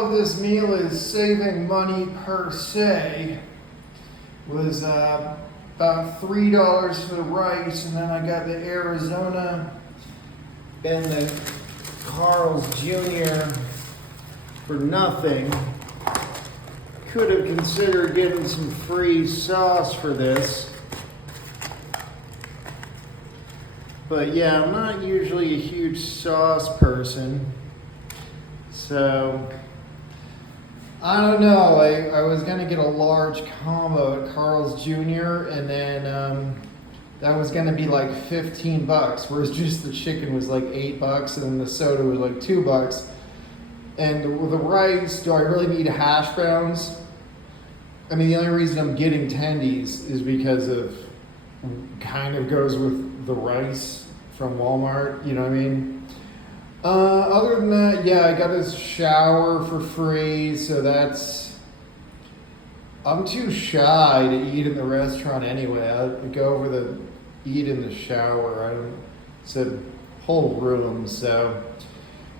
know if this meal is saving money per se. It was about $3 for the rice, and then I got the Arizona and the Carl's Jr. for nothing. Could have considered getting some free sauce for this. But yeah, I'm not usually a huge sauce person. So, I don't know. I was going to get a large combo at Carl's Jr. and then that was going to be like $15, whereas just the chicken was like $8 and then the soda was like $2. And with the rice, do I really need hash browns? I mean, the only reason I'm getting tendies is because of kind of goes with the rice from Walmart, you know what I mean? Other than that, yeah, I got a shower for free, so I'm too shy to eat in the restaurant anyway. I go over to eat in the shower. It's a whole room, so.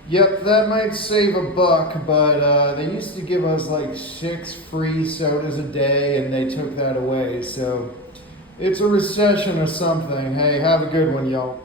Yep, that might save $1, but they used to give us like 6 free sodas a day, and they took that away. So it's a recession or something. Hey, have a good one, y'all.